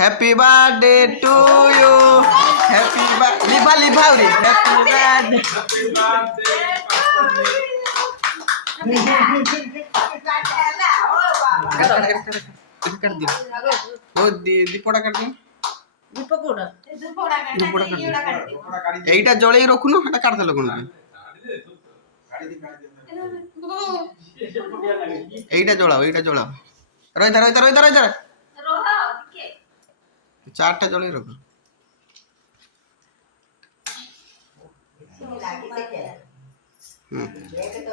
Happy birthday to you. Happy birthday. Liba udah. Happy birthday. Kan dia. Oh di poda kan dia. এইটা জলেই রখুন এটা কাটতে লোক এইটা জড়াও রইতা চারটা জলেই রখুন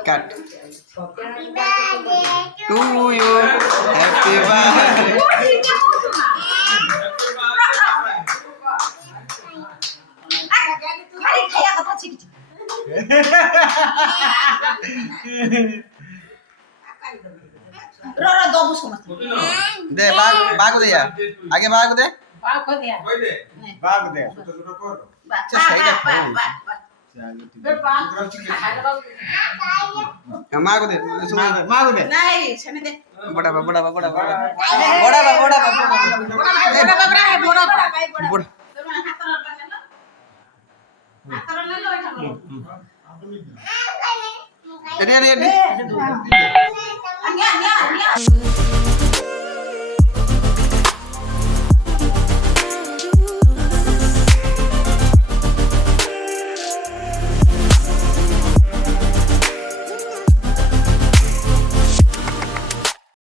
কাট টু ইউ হ্যাপি বার্থডে दे बाग दे यार आगे बाग दे अच्छा सही है माग दे नहीं छने दे बड़ा Anya